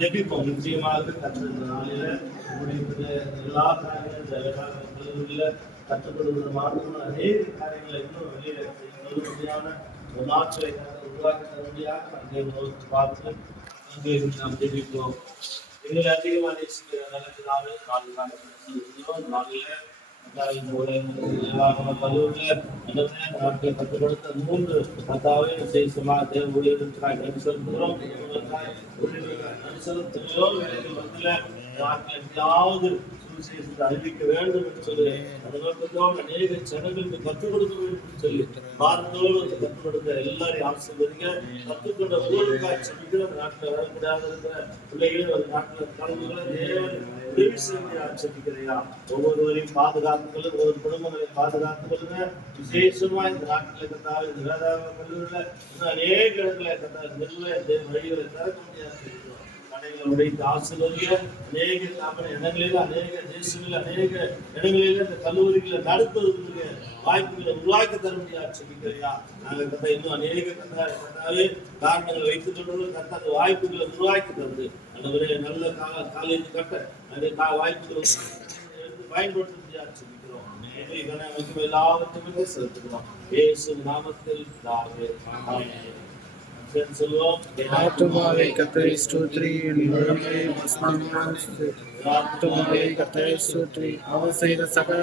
ஜெபிப்போம். நிச்சயமாக கற்றுக்கிற நாளில எல்லா காரியங்களும் கற்றுக்கொள்வது மாற்றணும். அநேக காரியங்களை இன்னும் வெளியில செய்ய ஒரு நாட்களை உருவாக்கி தர முடியாது. அங்கே பார்த்து அங்கே நாம் ஜெபிப்போம். எங்களை அதிகமாக நேசிக்கிற நல்லதாவே நாளில கல்லூரியில் நாட்களை கற்றுக் கொடுத்த 3 கத்தாவே விசேஷமாக தேவ ஊழியர்களுக்காக செலுத்துகிறோம். எப்படியாவது சுவிசேஷத்தை அறிவிக்க வேண்டும் என்று சொல்லி அந்த நோக்கத்தோடு அநேக ஜனங்களுக்கு கற்றுக் கொடுக்க வேண்டும் என்று சொல்லி வாரத்தோடு கற்றுக் கொடுக்க எல்லாரையும் ஆசீர்வதிங்க. கற்றுக்கொண்ட ஊருக்காக செல்கிற அந்த நாட்டில் வர முடியாத இருக்கிற பிள்ளைகளும் அந்த நாட்டில் கலந்துகளை தேவன் உதவி செய்ய ஆச்சரிக்கிறையா. ஒவ்வொருவரையும் பாதுகாத்துக்கொள்ளும், ஒவ்வொரு குடும்பங்களையும் பாதுகாத்துக்கொள்ளுங்க. விசேஷமா இந்த நாட்டில் கட்டால் இந்த வேதாக கல்லூரியில் அநேக இடங்களை கட்டால் வழிகளை திறக்க முடியாது. உடைத்து ஆசீர்வதிங்க. அநேக இடங்களில் அநேக தேசங்களில் அநேக இடங்களில் இந்த கல்லூரிகளை நடத்துவதற்கு வாய்ப்புகளை உருவாக்கி தர முடியாது சொல்லிக்கிறையா. நாங்கள் கத்த இன்னும் அநேக கத்தாவே காரணங்களை வைத்துக் கொண்டு கத்த அந்த வாய்ப்புகளை உருவாக்கி தருது. அந்த நல்ல காலேஜ் கட்ட அந்த வாய்ப்புகளை பயன்படுத்த முடியாது சொல்லிக்கிறோம். எல்லாவற்றுமே செலுத்துகிறோம். இயேசு நாமத்தில் ஆத்துமாவே கர்த்தரை ஸ்தோத்திரி, என் முழுமையை ஆத்துமாவே கர்த்தரை ஸ்தோத்திரி, அவர் செய்த சகல